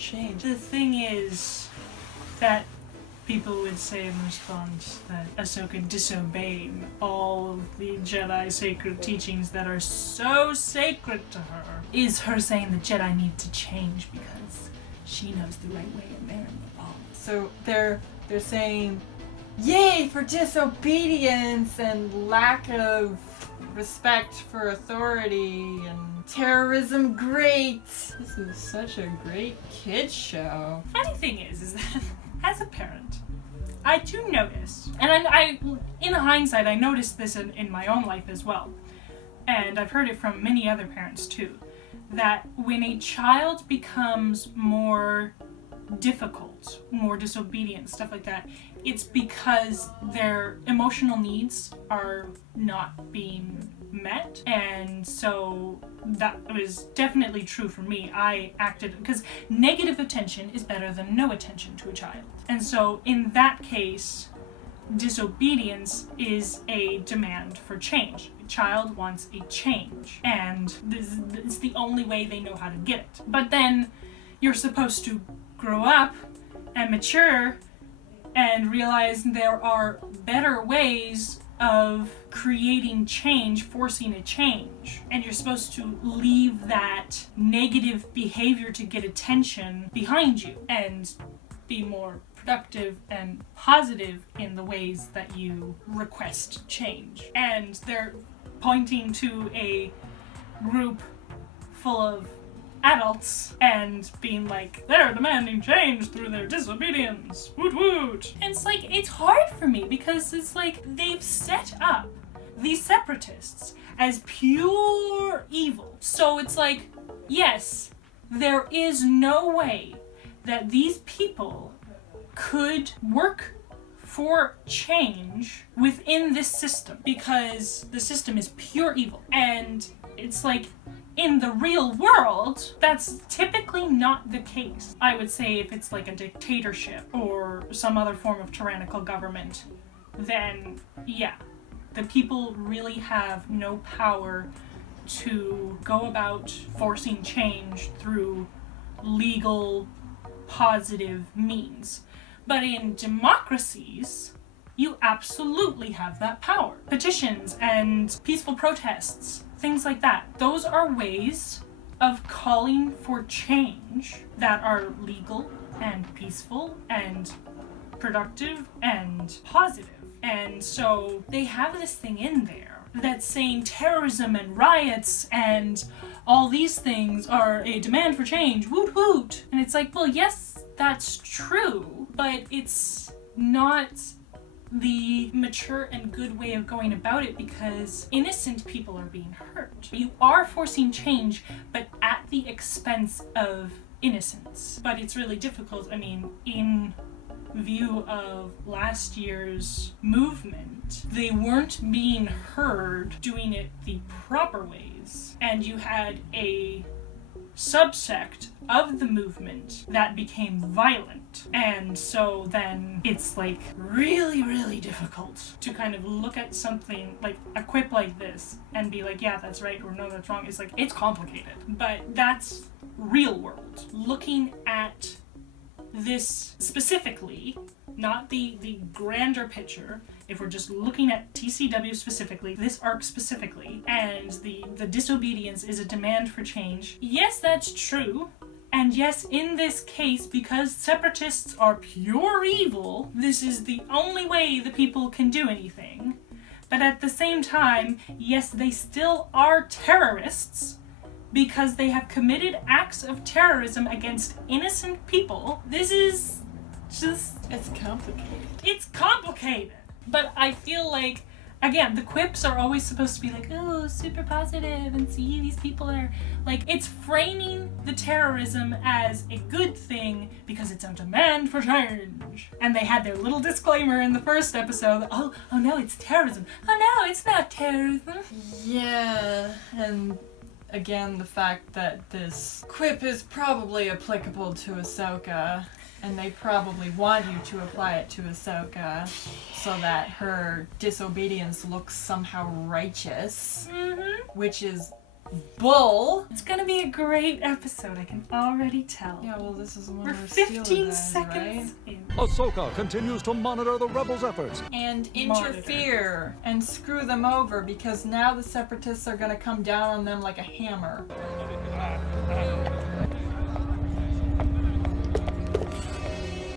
change. The thing is that people would say in response that Ahsoka disobeyed all of the Jedi sacred teachings that are so sacred to her, is her saying the Jedi need to change because she knows the right way and they're in the wrong. So they're saying, yay for disobedience and lack of respect for authority and terrorism, great. This is such a great kids show. Funny thing is that as a parent, I do notice, and I in hindsight, I noticed this in my own life as well, and I've heard it from many other parents too, that when a child becomes more difficult, more disobedient, stuff like that, it's because their emotional needs are not being met. And so that was definitely true for me. I acted because negative attention is better than no attention to a child. And so in that case, disobedience is a demand for change. A child wants a change, and this is the only way they know how to get it. But then you're supposed to grow up and mature and realize there are better ways of creating change, forcing a change. And you're supposed to leave that negative behavior to get attention behind you and be more productive and positive in the ways that you request change. And they're pointing to a group full of adults and being like, they're demanding change through their disobedience, woot woot. And it's like, it's hard for me because it's like they've set up these separatists as pure evil. So it's like, yes, there is no way that these people could work for change within this system because the system is pure evil. And it's like, in the real world, that's typically not the case. I would say if it's like a dictatorship or some other form of tyrannical government, then yeah, the people really have no power to go about forcing change through legal, positive means. But in democracies, you absolutely have that power. Petitions and peaceful protests, things like that. Those are ways of calling for change that are legal and peaceful and productive and positive. And so they have this thing in there that's saying terrorism and riots and all these things are a demand for change, woot woot. And it's like, well, yes, that's true, but it's not the mature and good way of going about it because innocent people are being hurt. You are forcing change, but at the expense of innocence. But it's really difficult. I mean, in view of last year's movement, they weren't being heard doing it the proper ways. And you had a subsect of the movement that became violent. And so then it's like really, really difficult to kind of look at something like a quip like this and be like, yeah, that's right, or no, that's wrong. It's like, it's complicated. But that's real world. Looking at this specifically, not the grander picture, if we're just looking at TCW specifically, this arc specifically, and the disobedience is a demand for change. Yes, that's true. And yes, in this case, because separatists are pure evil, this is the only way the people can do anything. But at the same time, yes, they still are terrorists because they have committed acts of terrorism against innocent people. This is just... It's complicated. It's complicated. But I feel like, again, the quips are always supposed to be like, oh, super positive, and see, these people are... Like, it's framing the terrorism as a good thing because it's a demand for change. And they had their little disclaimer in the first episode, oh no, it's terrorism. Oh no, it's not terrorism. Yeah, and again, the fact that this quip is probably applicable to Ahsoka, and they probably want you to apply it to Ahsoka so that her disobedience looks somehow righteous, which is bull. It's gonna be a great episode, I can already tell. Yeah, well, this is one We're where 15 Steela dies, seconds in. Ahsoka continues to monitor the rebels' efforts. And interfere and screw them over, because now the Separatists are gonna come down on them like a hammer.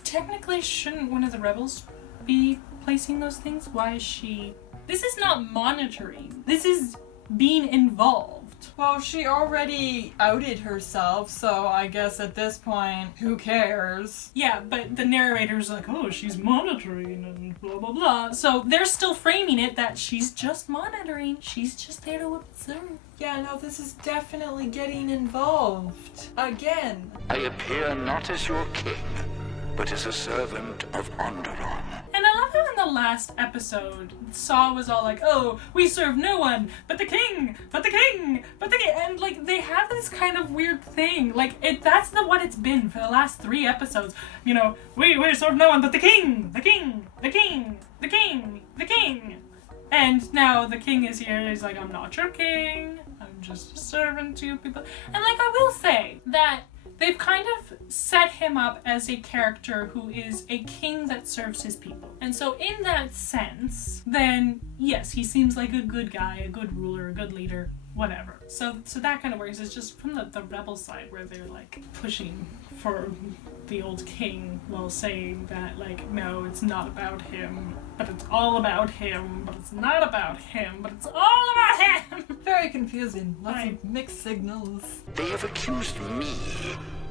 Technically, shouldn't one of the rebels be placing those things? Why is she... This is not monitoring. This is being involved. Well, she already outed herself, so I guess at this point, who cares? Yeah, but the narrator's like, oh, she's monitoring and blah, blah, blah. So they're still framing it that she's just monitoring. She's just there to observe. Yeah, no, this is definitely getting involved. Again. I appear not as your king, but as a servant of Onderon. And I love how in the last episode, Saw was all like, oh, we serve no one but the king, but the king, but the king. And like, they have this kind of weird thing. Like, that's what it's been for the last 3 episodes. You know, we serve no one but the king, the king, the king, the king, the king. And now the king is here and he's like, I'm not your king. I'm just a servant to you people. And like, I will say that they've kind of set him up as a character who is a king that serves his people. And so in that sense, then yes, he seems like a good guy, a good ruler, a good leader, whatever. So that kind of works. It's just from the rebel side where they're like pushing for the old king while saying that like, no, it's not about him, but it's all about him, but it's not about him, but it's all about him. Very confusing. Lots of mixed signals. They have accused me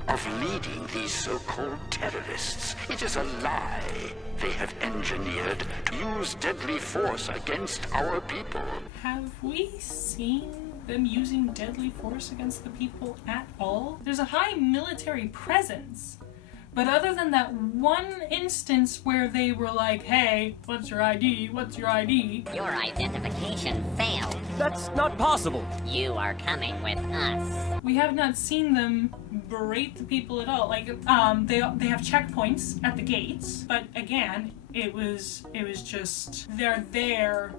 of leading these so-called terrorists. It is a lie. They have engineered to use deadly force against our people. Have we seen them using deadly force against the people at all? There's a high military presence. But other than that one instance where they were like, hey, what's your ID? What's your ID? Your identification failed. That's not possible. You are coming with us. We have not seen them berate the people at all. Like, they have checkpoints at the gates, but again, it was just, they're there,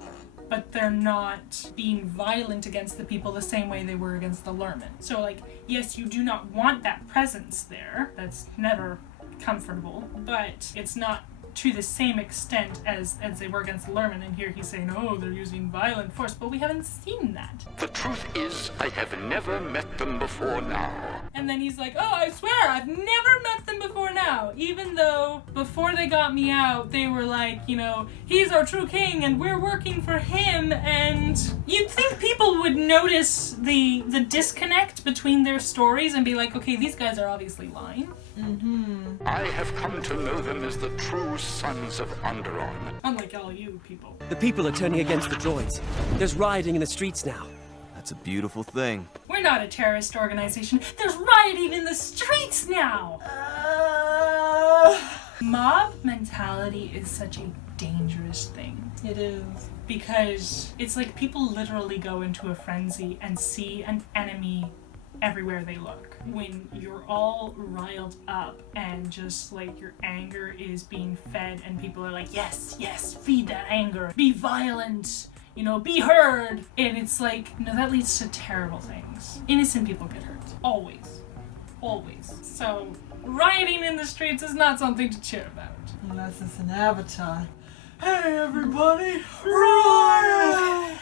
but they're not being violent against the people the same way they were against the Lurmen. So like, yes, you do not want that presence there. That's never comfortable, but it's not to the same extent as they were against the Lurmen. And here he's saying, oh, they're using violent force, but we haven't seen that. The truth is, I have never met them before now. And then he's like, oh, I swear, I've never met them before now. Even though before they got me out, they were like, you know, he's our true king and we're working for him. And you'd think people would notice the disconnect between their stories and be like, okay, these guys are obviously lying. Mm-hmm. I have come to know them as the true sons of Onderon. Unlike all you people. The people are turning against the droids. There's rioting in the streets now. That's a beautiful thing. We're not a terrorist organization. There's rioting in the streets now! Mob mentality is such a dangerous thing. It is. Because it's like people literally go into a frenzy and see an enemy everywhere they look. When you're all riled up and just like your anger is being fed and people are like, yes, yes, feed that anger. Be violent. You know, be heard. And it's like, no, that leads to terrible things. Innocent people get hurt. Always. Always. So, rioting in the streets is not something to cheer about. Unless it's an avatar. Hey, everybody! Riot!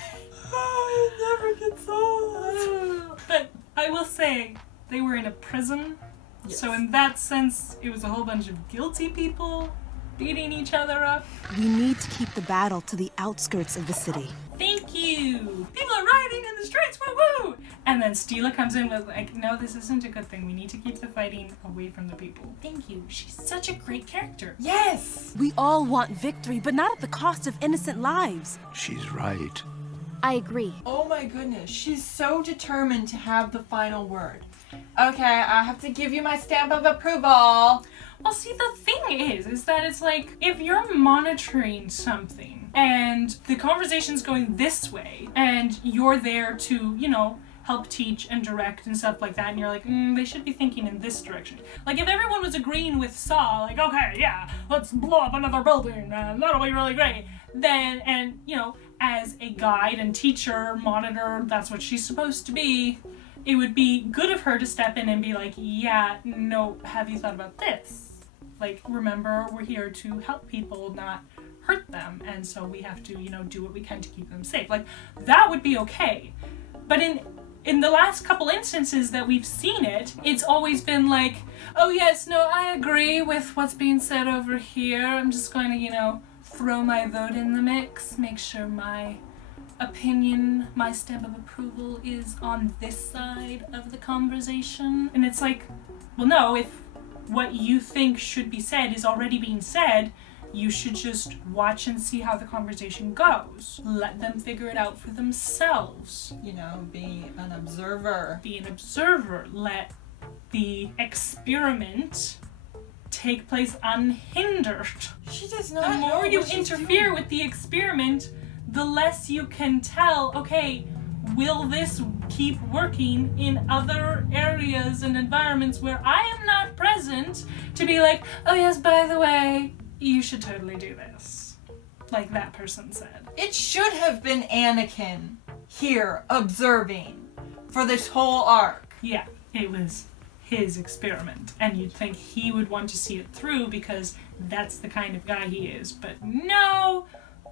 Oh, it never gets old. But I will say, they were in a prison. Yes. So in that sense, it was a whole bunch of guilty people beating each other up. We need to keep the battle to the outskirts of the city. Thank you! People are rioting in the streets, woo-woo! And then Steela comes in with like, no, this isn't a good thing. We need to keep the fighting away from the people. Thank you. She's such a great character. Yes! We all want victory, but not at the cost of innocent lives. She's right. I agree. Oh my goodness, she's so determined to have the final word. Okay, I have to give you my stamp of approval. Well, see, the thing is that it's like, if you're monitoring something and the conversation's going this way and you're there to, you know, help teach and direct and stuff like that, and you're like, they should be thinking in this direction. Like, if everyone was agreeing with Saw, like, okay, yeah, let's blow up another building, that'll be really great. Then, and, you know, as a guide and teacher, monitor, that's what she's supposed to be, it would be good of her to step in and be like, yeah, no, have you thought about this? Like, remember, we're here to help people, not hurt them, and so we have to, do what we can to keep them safe. Like, that would be okay. But in the last couple instances that we've seen it, it's always been like, oh yes, no, I agree with what's being said over here. I'm just going to, throw my vote in the mix, make sure my opinion, my stamp of approval is on this side of the conversation. And it's like, well, no, if what you think should be said is already being said, you should just watch and see how the conversation goes. Let them figure it out for themselves. Be an observer. Be an observer. Let the experiment take place unhindered. She does not The know more you what she's interfere doing. with the experiment, the less you can tell, okay, will this keep working in other areas and environments where I am not present, to be like, oh yes, by the way, you should totally do this. Like that person said. It should have been Anakin here observing for this whole arc. Yeah, it was his experiment, and you'd think he would want to see it through because that's the kind of guy he is. But no,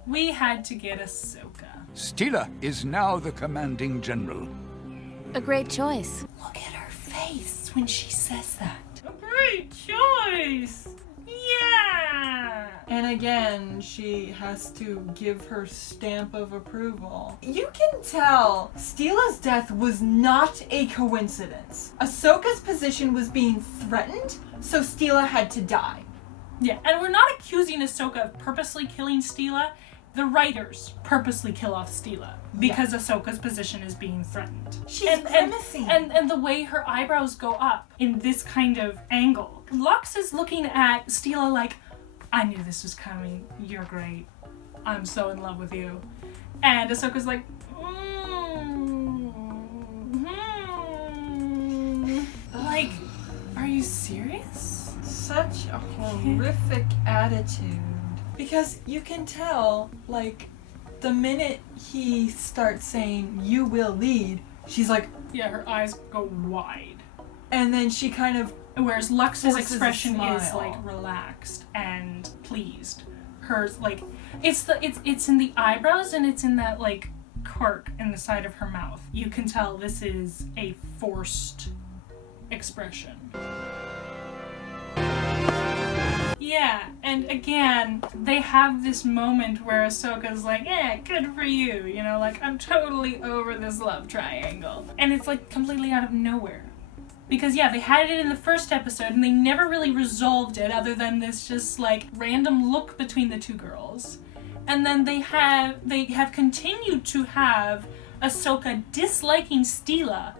we had to get Ahsoka. Steela is now the commanding general. A great choice. Look at her face when she says that. A great choice! Yeah! And again, she has to give her stamp of approval. You can tell Steela's death was not a coincidence. Ahsoka's position was being threatened, so Steela had to die. Yeah, and we're not accusing Ahsoka of purposely killing Steela. The writers purposely kill off Steela because Ahsoka's position is being threatened. She's grimacing. And the way her eyebrows go up in this kind of angle. Lux is looking at Steela like, I knew this was coming. You're great. I'm so in love with you. And Ahsoka's like, Like, are you serious? Such a horrific attitude. Because you can tell, like, the minute he starts saying, you will lead, she's like... Yeah, her eyes go wide. And then she kind of... Whereas Lux's forces a expression is, smile. like, relaxed and pleased. Hers, like, it's in the eyebrows and it's in that, like, quirk in the side of her mouth. You can tell this is a forced expression. Yeah, and again, they have this moment where Ahsoka's like, yeah, good for you, like, I'm totally over this love triangle. And it's, like, completely out of nowhere. Because, yeah, they had it in the first episode, and they never really resolved it, other than this just, like, random look between the two girls. And then they have continued to have Ahsoka disliking Steela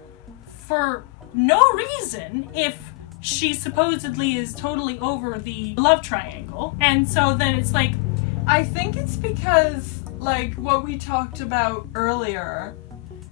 for no reason, if she supposedly is totally over the love triangle. And so then it's like... I think it's because, like, what we talked about earlier,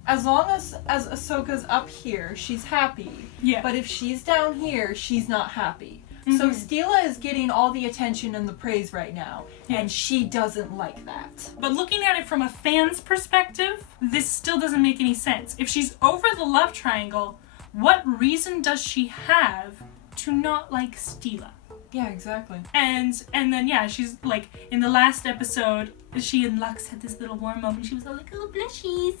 as long as Ahsoka's up here, she's happy. Yeah. But if she's down here, she's not happy. Mm-hmm. So Steela is getting all the attention and the praise right now, and she doesn't like that. But looking at it from a fan's perspective, this still doesn't make any sense. If she's over the love triangle, what reason does she have to not like Steela? Yeah, exactly. And then, yeah, she's like, in the last episode, she and Lux had this little warm moment. She was all like, oh, blushies.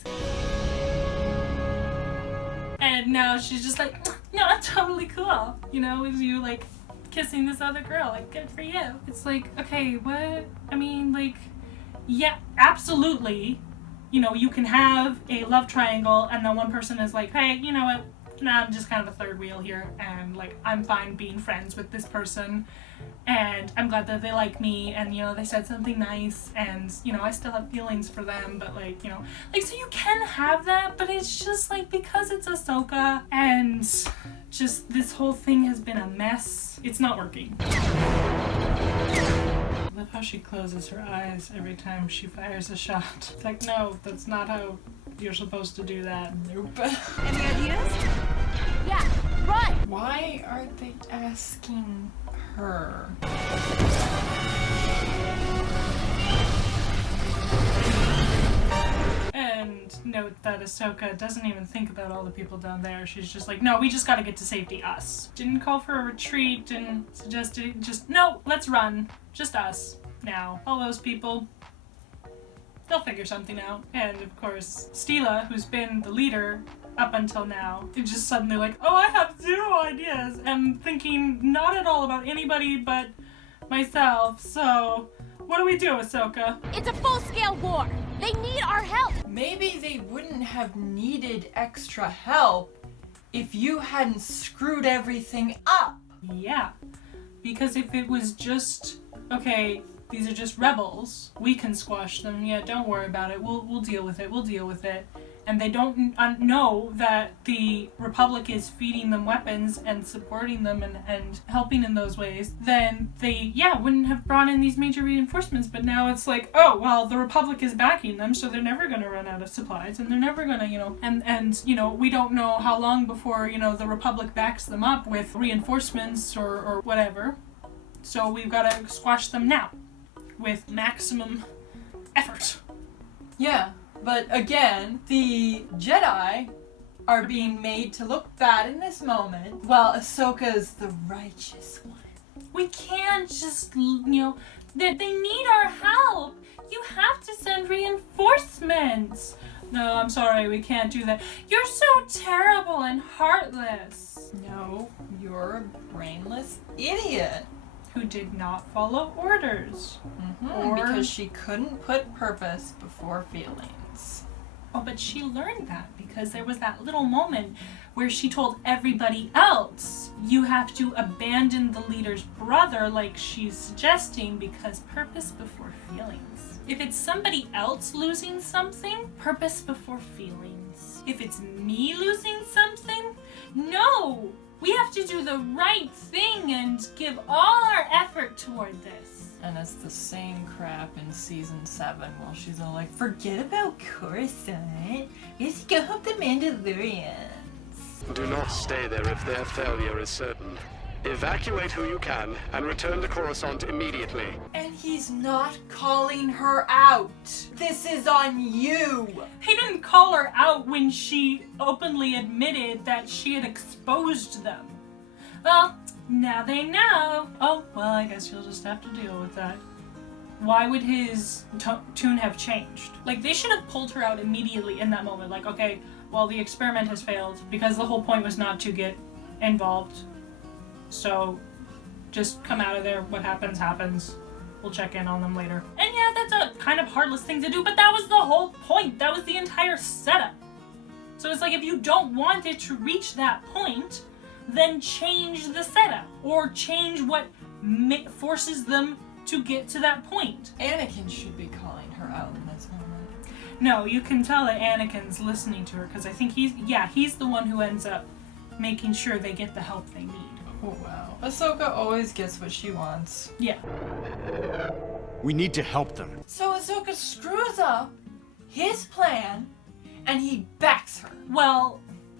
And now she's just like, no, I'm totally cool. With you, like, kissing this other girl. Like, good for you. It's like, okay, what? I mean, like, yeah, absolutely. You can have a love triangle and then one person is like, hey, you know what? Nah, I'm just kind of a third wheel here, and, like, I'm fine being friends with this person, and I'm glad that they like me, and, they said something nice, and, I still have feelings for them, but, like, so you can have that, but it's just, like, because it's Ahsoka, and just this whole thing has been a mess, it's not working. I love how she closes her eyes every time she fires a shot. It's like, no, that's not how you're supposed to do that. Nope. Any ideas? Yeah, right. Why are they asking her? note that Ahsoka doesn't even think about all the people down there. She's just like, no, we just gotta get to safety, us. Didn't call for a retreat, didn't suggest it, just, no, let's run. Just us. Now. All those people, they'll figure something out. And of course, Steela, who's been the leader up until now, is just suddenly like, oh, I have 0 ideas, and thinking not at all about anybody but myself, so what do we do, Ahsoka? It's a full-scale war. They need our help. Maybe they wouldn't have needed extra help if you hadn't screwed everything up. Yeah, because if it was just, okay, these are just rebels, we can squash them, yeah, don't worry about it, we'll deal with it, and they don't know that the Republic is feeding them weapons and supporting them and helping in those ways, then they, wouldn't have brought in these major reinforcements. But now it's like, oh, well, the Republic is backing them, so they're never going to run out of supplies, and they're never going to, and we don't know how long before, the Republic backs them up with reinforcements or whatever. So we've got to squash them now with maximum effort. Yeah. But again, the Jedi are being made to look bad in this moment, while Ahsoka's the righteous one. We can't just, they need our help. You have to send reinforcements. No, I'm sorry, we can't do that. You're so terrible and heartless. No, you're a brainless idiot. Who did not follow orders. Mm-hmm, because she couldn't put purpose before feelings. Oh, but she learned that because there was that little moment where she told everybody else, you have to abandon the leader's brother like she's suggesting, because purpose before feelings. If it's somebody else losing something, purpose before feelings. If it's me losing something, no! We have to do the right thing and give all our effort toward this. And it's the same crap in season 7 while she's all like, forget about Coruscant. Let's go help the Mandalorians. Do not stay there if their failure is certain. Evacuate who you can and return to Coruscant immediately. And he's not calling her out. This is on you. He didn't call her out when she openly admitted that she had exposed them. Well, now they know. Oh, well, I guess you'll just have to deal with that. Why would his tune have changed? Like, they should have pulled her out immediately in that moment. Like, okay, well, the experiment has failed because the whole point was not to get involved. So, just come out of there. What happens, happens. We'll check in on them later. And yeah, that's a kind of heartless thing to do, but that was the whole point. That was the entire setup. So it's like, if you don't want it to reach that point, then change the setup. Or change what forces them to get to that point. Anakin should be calling her out in this moment. No, you can tell that Anakin's listening to her, because I think he's the one who ends up making sure they get the help they need. Oh, wow. Ahsoka always gets what she wants. Yeah. We need to help them. So Ahsoka screws up his plan, and he backs her. Well,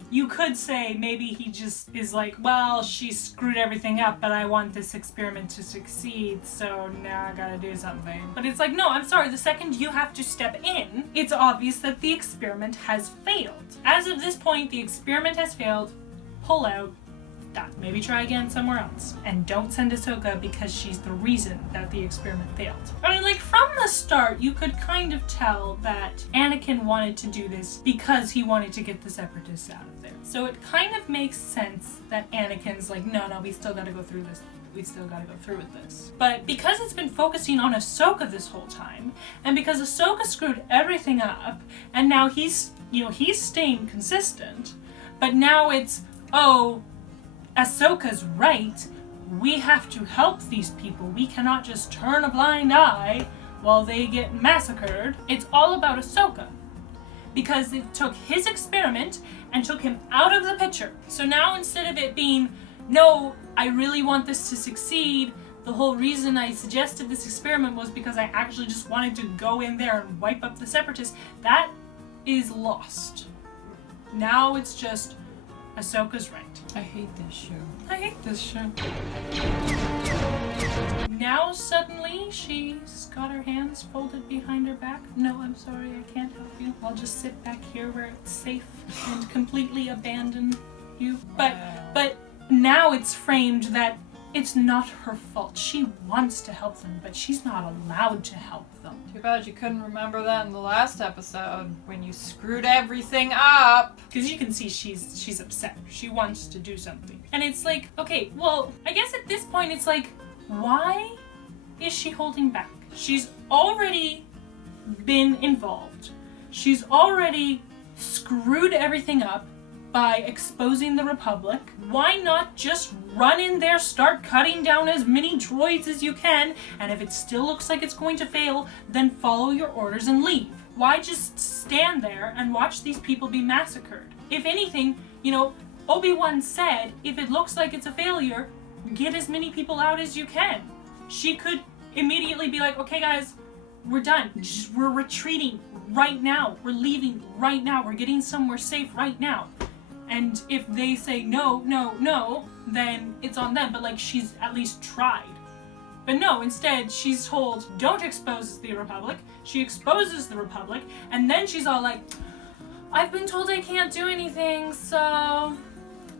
you could say maybe he just is like, well, she screwed everything up, but I want this experiment to succeed, so now I gotta do something. But it's like, no, I'm sorry, the second you have to step in, it's obvious that the experiment has failed. As of this point, the experiment has failed. Pull out. Done. Maybe try again somewhere else. And don't send Ahsoka because she's the reason that the experiment failed. I mean, like, from the start, you could kind of tell that Anakin wanted to do this because he wanted to get the Separatists out of there. So it kind of makes sense that Anakin's like, no, we still gotta go through this. We still gotta go through with this. But because it's been focusing on Ahsoka this whole time, and because Ahsoka screwed everything up, and now he's staying consistent, but now it's, oh, Ahsoka's right. We have to help these people. We cannot just turn a blind eye while they get massacred. It's all about Ahsoka. Because it took his experiment and took him out of the picture. So now instead of it being, no, I really want this to succeed, the whole reason I suggested this experiment was because I actually just wanted to go in there and wipe up the Separatists, that is lost. Now it's just, Ahsoka's right. I hate this show. I hate this show. Now suddenly she's got her hands folded behind her back. No, I'm sorry, I can't help you. I'll just sit back here where it's safe and completely abandon you. But now it's framed that it's not her fault. She wants to help them, but she's not allowed to help them. Too bad you couldn't remember that in the last episode when you screwed everything up. Because you can see she's upset. She wants to do something. And it's like, okay, well, I guess at this point it's like, why is she holding back? She's already been involved. She's already screwed everything up by exposing the Republic. Why not just run in there, start cutting down as many droids as you can, and if it still looks like it's going to fail, then follow your orders and leave? Why just stand there and watch these people be massacred? If anything, you know, Obi-Wan said, if it looks like it's a failure, get as many people out as you can. She could immediately be like, okay guys, we're done. We're retreating right now. We're leaving right now. We're getting somewhere safe right now. And if they say no, no, no, then it's on them. But like, she's at least tried. But no, instead she's told, don't expose the Republic. She exposes the Republic, and then she's all like, I've been told I can't do anything, so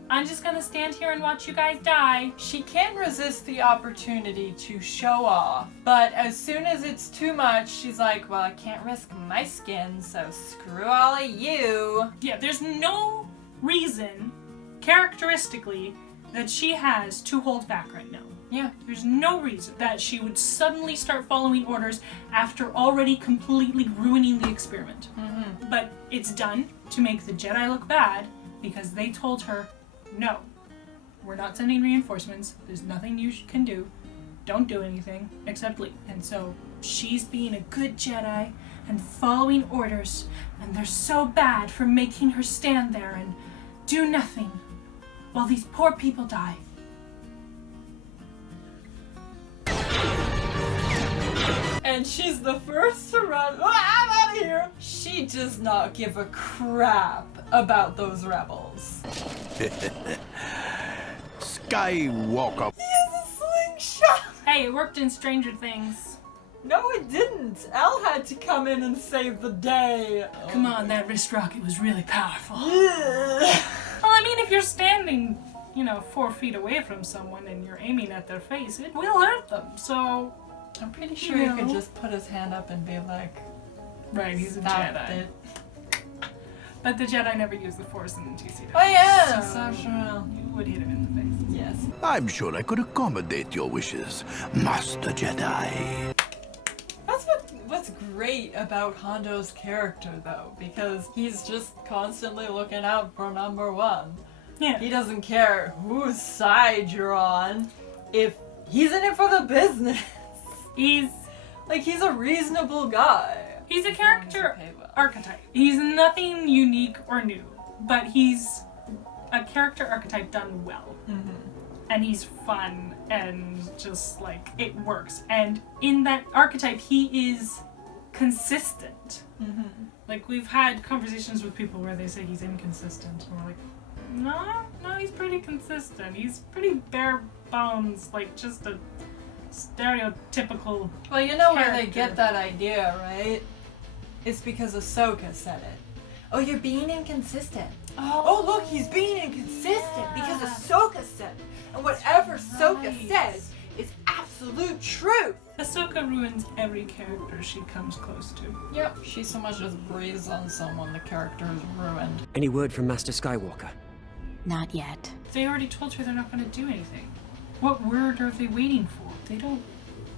I'm just gonna stand here and watch you guys die. She can't resist the opportunity to show off, but as soon as it's too much, she's like, well, I can't risk my skin, so screw all of you. Yeah, there's no reason, characteristically, that she has to hold back right now. Yeah. There's no reason that she would suddenly start following orders after already completely ruining the experiment. Mm-hmm. But it's done to make the Jedi look bad because they told her, no, we're not sending reinforcements. There's nothing you can do. Don't do anything except leave. And so she's being a good Jedi and following orders, and they're so bad for making her stand there and do nothing while these poor people die. And she's the first to run. Oh, I'm out of here. She does not give a crap about those rebels. Skywalker. He has a slingshot. Hey, it worked in Stranger Things. No, it didn't. Elle had to come in and save the day. Come on, that wrist rocket was really powerful. Yeah. Well, I mean, if you're standing, 4 feet away from someone and you're aiming at their face, it will hurt them. So I'm pretty sure he could just put his hand up and be like, right, he's a stop Jedi. it. But the Jedi never use the Force in TCW. Oh yeah, so true. You would hit him in the face. Yes. I'm sure I could accommodate your wishes, Master Jedi. That's what's great about Hondo's character, though, because he's just constantly looking out for number one. Yeah. He doesn't care whose side you're on, if he's in it for the business. He's a reasonable guy. He's a character archetype. He's nothing unique or new, but he's a character archetype done well. Mm-hmm. And he's fun and just it works. And in that archetype, he is consistent. Mm-hmm. We've had conversations with people where they say he's inconsistent. And we're like, no, he's pretty consistent. He's pretty bare bones, just a stereotypical Well, you know character. where they get that idea, right? It's because Ahsoka said it. Oh, you're being inconsistent. Oh, look, he's being inconsistent because Ahsoka said it. And whatever Ahsoka says is absolute truth. Ahsoka ruins every character she comes close to. Yep, she so much as breathes on someone, the character is ruined. Any word from Master Skywalker? Not yet. They already told her they're not going to do anything. What word are they waiting for? They don't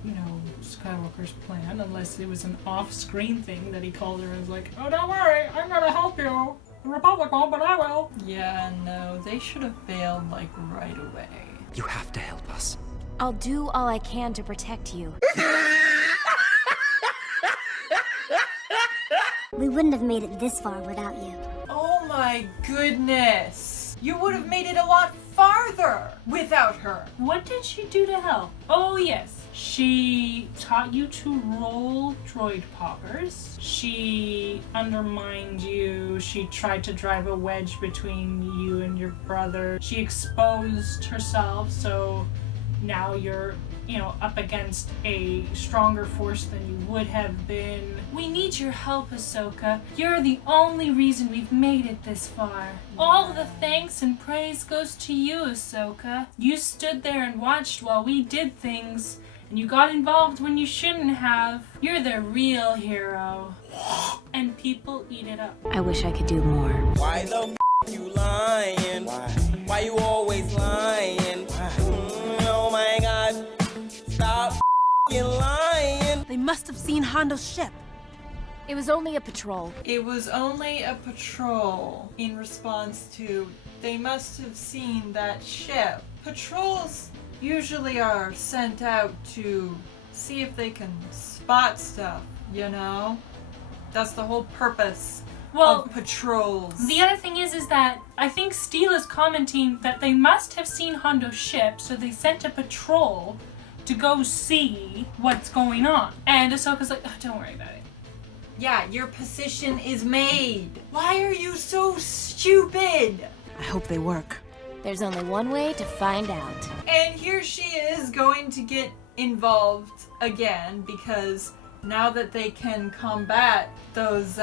know Skywalker's plan unless it was an off-screen thing that he called her and was like, oh, don't worry, I'm going to help you. The Republic won't, but I will. Yeah, no, they should have bailed, right away. You have to help us. I'll do all I can to protect you. We wouldn't have made it this far without you. Oh my goodness! You would have made it a lot farther without her. What did she do to help? Oh, yes. She taught you to roll droid poppers. She undermined you. She tried to drive a wedge between you and your brother. She exposed herself, so now you're, up against a stronger force than you would have been. We need your help, Ahsoka. You're the only reason we've made it this far. All the thanks and praise goes to you, Ahsoka. You stood there and watched while we did things, and you got involved when you shouldn't have. You're the real hero. And people eat it up. I wish I could do more. Why the you lying? Why you always lying? Oh my god. Stop lying. They must have seen Hondo's ship. It was only a patrol. It was only a patrol in response to, they must have seen that ship. Patrols usually are sent out to see if they can spot stuff, That's the whole purpose of patrols. The other thing is that I think Steela's commenting that they must have seen Hondo's ship, so they sent a patrol to go see what's going on. And Ahsoka's like, oh, don't worry about it. Yeah, your position is made. Why are you so stupid? I hope they work. There's only one way to find out. And here she is going to get involved again because now that they can combat those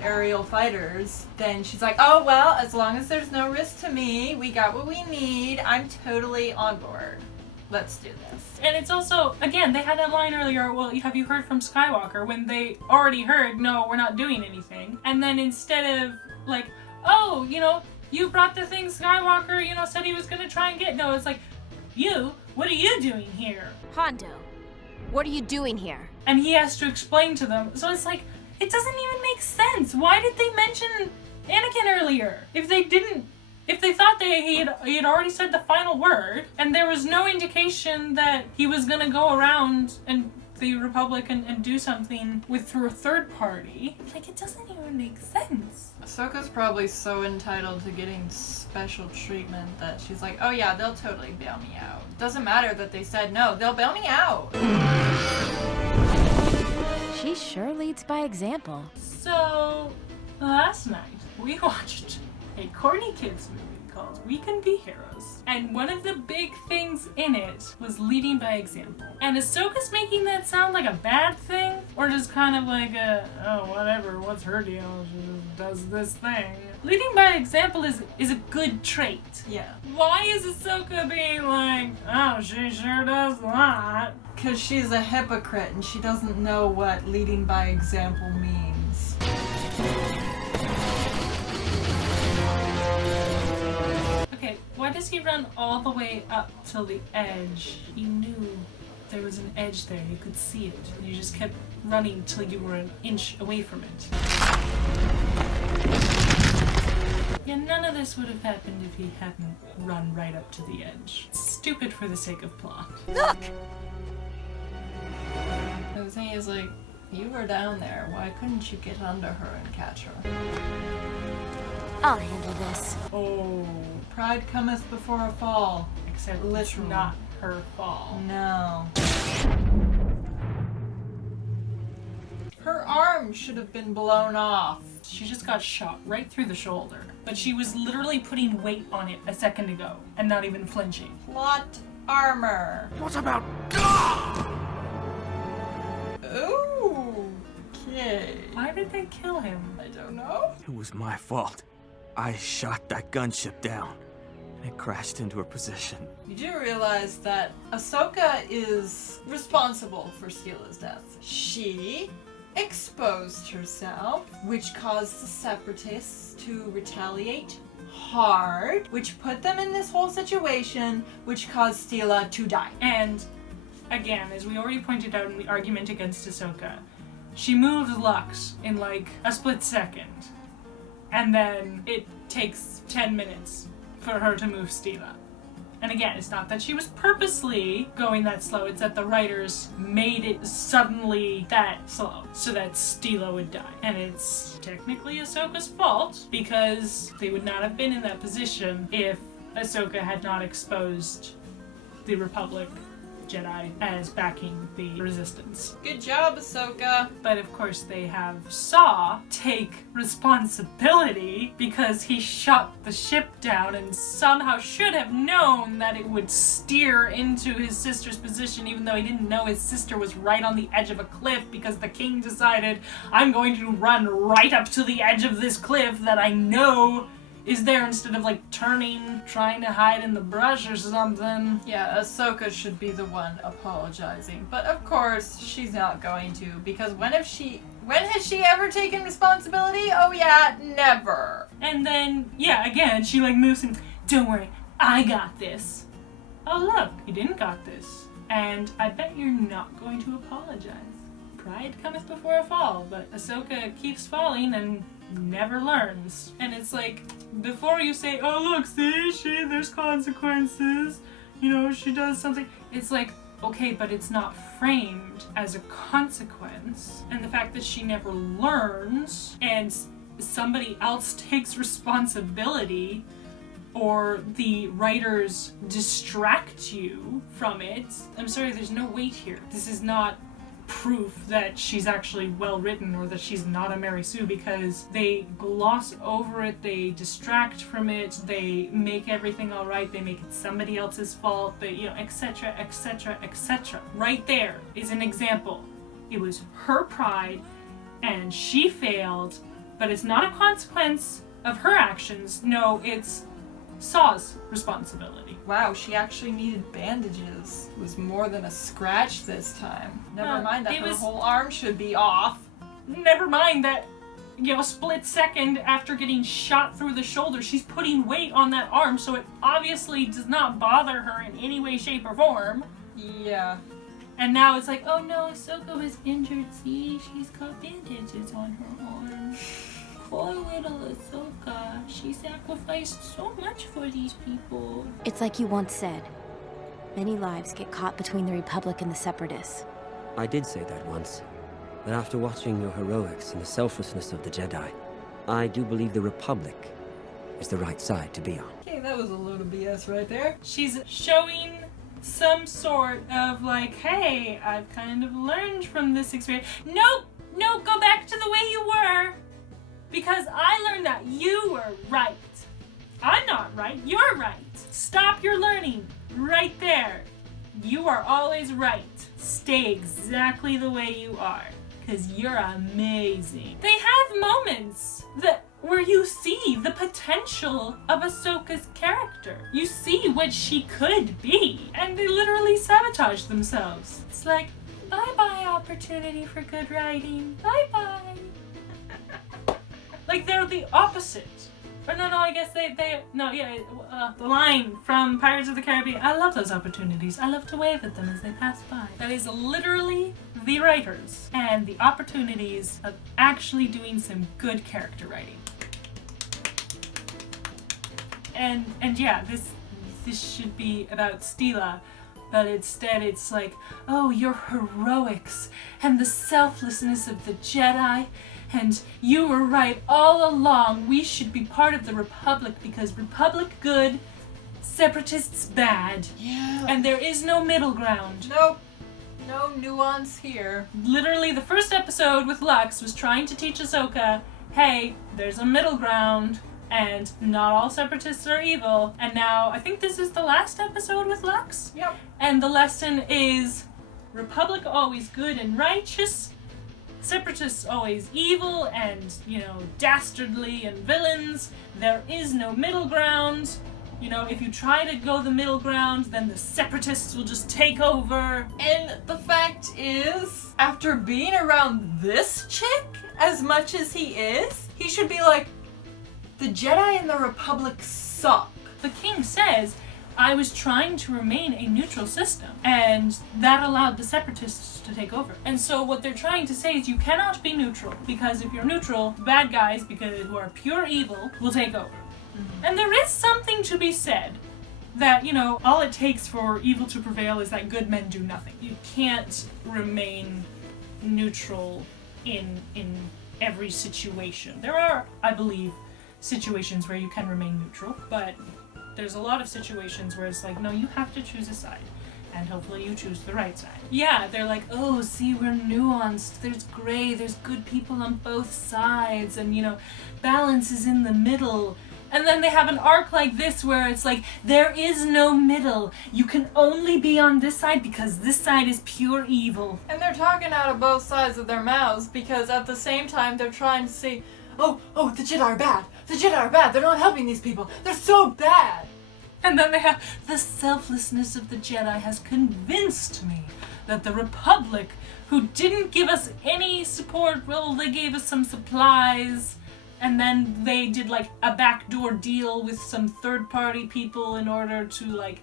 aerial fighters, then she's like, oh well, as long as there's no risk to me, we got what we need, I'm totally on board. Let's do this. And it's also, again, they had that line earlier, well, have you heard from Skywalker? When they already heard, no, we're not doing anything. And then instead of like, oh, you brought the thing Skywalker, said he was gonna try and get. No, it's like, what are you doing here? Hondo, what are you doing here? And he has to explain to them. So it's like, it doesn't even make sense. Why did they mention Anakin earlier? If they thought he had already said the final word, and there was no indication that he was gonna go around and the Republic and do something through a third party, like, it doesn't even make sense. Ahsoka's probably so entitled to getting special treatment that she's like, oh yeah, they'll totally bail me out. Doesn't matter that they said no, they'll bail me out. She sure leads by example. So, last night, we watched a corny kids movie called We Can Be Heroes. And one of the big things in it was leading by example. And Ahsoka's making that sound like a bad thing? Or just kind of like oh, whatever, what's her deal? She just does this thing. Leading by example is a good trait. Yeah. Why is Ahsoka being like, oh, she sure does that? Because she's a hypocrite and she doesn't know what leading by example means. Okay, why does he run all the way up till the edge? He knew there was an edge there, you could see it. And you just kept running till you were an inch away from it. Yeah, none of this would have happened if he hadn't run right up to the edge. It's stupid for the sake of plot. Look! The thing is, like, you were down there. Why couldn't you get under her and catch her? I'll handle this. Oh. Pride cometh before a fall. Except literally. It's not her fall. No. Her arm should have been blown off. She just got shot right through the shoulder. But she was literally putting weight on it a second ago and not even flinching. Plot armor. What about... Ooh. Okay. Why did they kill him? I don't know. It was my fault. I shot that gunship down, and it crashed into her position. You do realize that Ahsoka is responsible for Steela's death. She exposed herself, which caused the Separatists to retaliate hard, which put them in this whole situation, which caused Steela to die. And again, as we already pointed out in the argument against Ahsoka, she moves Lux in like a split second. And then it takes 10 minutes for her to move Steela. And again, it's not that she was purposely going that slow, it's that the writers made it suddenly that slow so that Steela would die. And it's technically Ahsoka's fault because they would not have been in that position if Ahsoka had not exposed the Republic Jedi as backing the resistance. Good job, Ahsoka. But of course they have Saw take responsibility because he shot the ship down and somehow should have known that it would steer into his sister's position, even though he didn't know his sister was right on the edge of a cliff, because the king decided, I'm going to run right up to the edge of this cliff that I know is there, instead of like turning, trying to hide in the brush or something. Yeah, Ahsoka should be the one apologizing. But of course, she's not going to, because when has she ever taken responsibility? Oh yeah, never. And then, yeah, again, she like moves and, don't worry, I got this. Oh look, you didn't got this. And I bet you're not going to apologize. Pride cometh before a fall, but Ahsoka keeps falling and never learns. And it's like, before you say, oh look, see, there's consequences, you know, she does something, it's like, okay, but it's not framed as a consequence. And the fact that she never learns and somebody else takes responsibility, or the writers distract you from it, I'm sorry, there's no weight here. This is not proof that she's actually well written or that she's not a Mary Sue, because they gloss over it, they distract from it, they make everything all right, they make it somebody else's fault, they, you know, etc, etc, etc. Right there is an example. It was her pride and she failed, but it's not a consequence of her actions. No, it's Saw's responsibility. Wow, she actually needed bandages. It was more than a scratch this time. Never mind that her whole arm should be off. Never mind that, you know, split second after getting shot through the shoulder, she's putting weight on that arm, so it obviously does not bother her in any way, shape, or form. Yeah. And now it's like, oh no, Ahsoka was injured. See, she's got bandages on her arm. Poor little Ahsoka. She sacrificed so much for these people. It's like you once said. Many lives get caught between the Republic and the Separatists. I did say that once. But after watching your heroics and the selflessness of the Jedi, I do believe the Republic is the right side to be on. Okay, that was a load of BS right there. She's showing some sort of like, hey, I've kind of learned from this experience. Nope, go back to the way you were. Because I learned that you were right. I'm not right, you're right. Stop your learning right there. You are always right. Stay exactly the way you are, because you're amazing. They have moments where you see the potential of Ahsoka's character. You see what she could be, and they literally sabotage themselves. It's like, bye-bye opportunity for good writing. Bye-bye. Like, they're the opposite. Or no, I guess the line from Pirates of the Caribbean. I love those opportunities. I love to wave at them as they pass by. That is literally the writers and the opportunities of actually doing some good character writing. And yeah, this should be about Steela, but instead it's like, oh, your heroics and the selflessness of the Jedi. And you were right all along. We should be part of the Republic because Republic good, Separatists bad. Yeah. And there is no middle ground. Nope. No nuance here. Literally, the first episode with Lux was trying to teach Ahsoka, hey, there's a middle ground, and not all Separatists are evil. And now, I think this is the last episode with Lux? Yep. And the lesson is, Republic always good and righteous, Separatists always evil and, you know, dastardly and villains. There is no middle ground. You know, if you try to go the middle ground, then the Separatists will just take over. And the fact is, after being around this chick as much as he is, he should be like, the Jedi and the Republic suck. The king says, I was trying to remain a neutral system, and that allowed the Separatists to take over. And so what they're trying to say is you cannot be neutral, because if you're neutral, bad guys, who are pure evil, will take over. Mm-hmm. And there is something to be said that, you know, all it takes for evil to prevail is that good men do nothing. You can't remain neutral in every situation. There are, I believe, situations where you can remain neutral, but there's a lot of situations where it's like, no, you have to choose a side. And hopefully you choose the right side. Yeah, they're like, oh, see, we're nuanced. There's gray, there's good people on both sides, and, you know, balance is in the middle. And then they have an arc like this where it's like, there is no middle. You can only be on this side because this side is pure evil. And they're talking out of both sides of their mouths because at the same time they're trying to say, oh, the Jedi are bad. The Jedi are bad. They're not helping these people. They're so bad. And then they have, the selflessness of the Jedi has convinced me that the Republic, who didn't give us any support, well, they gave us some supplies, and then they did like a backdoor deal with some third-party people in order to like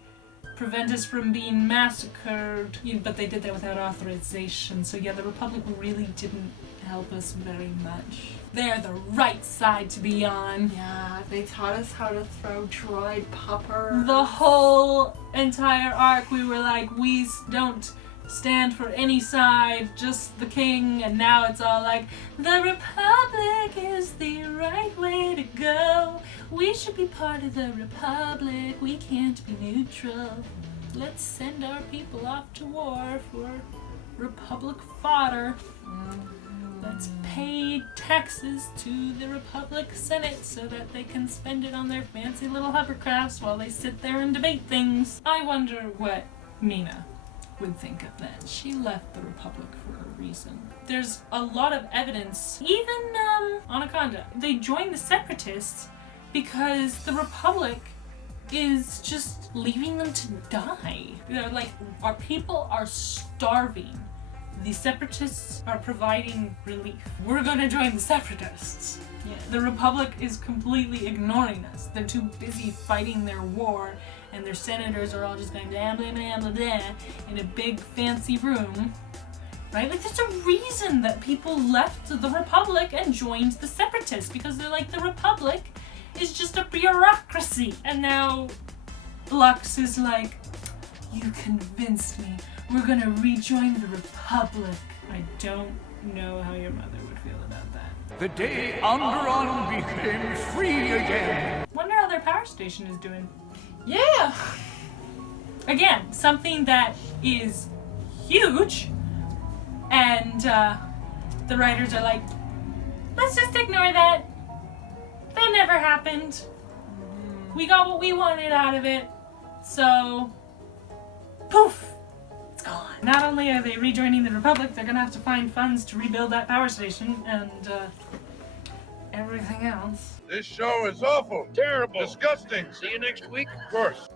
prevent us from being massacred. But they did that without authorization. So yeah, the Republic really didn't help us very much. They're the right side to be on. Yeah, they taught us how to throw droid poppers. The whole entire arc, we were like, we don't stand for any side, just the king, and now it's all like, the Republic is the right way to go. We should be part of the Republic. We can't be neutral. Let's send our people off to war for Republic fodder. Let's pay taxes to the Republic Senate so that they can spend it on their fancy little hovercrafts while they sit there and debate things. I wonder what Mina would think of that. She left the Republic for a reason. There's a lot of evidence, even Anaconda. They joined the Separatists because the Republic is just leaving them to die. They're like, our people are starving. The Separatists are providing relief. We're gonna join the Separatists. Yeah. The Republic is completely ignoring us. They're too busy fighting their war, and their senators are all just going blah blah blah blah blah in a big fancy room. Right? Like, there's a reason that people left the Republic and joined the Separatists, because they're like, the Republic is just a bureaucracy. And now Lux is like, you convinced me. We're gonna rejoin the Republic. I don't know how your mother would feel about that. The day Onderon became free again. Wonder how their power station is doing. Yeah! Again, something that is huge, and the writers are like, let's just ignore that. That never happened. We got what we wanted out of it, so poof! Gone. Not only are they rejoining the Republic, they're gonna have to find funds to rebuild that power station and everything else. This show is awful. Terrible. Disgusting. See you next week. Of course.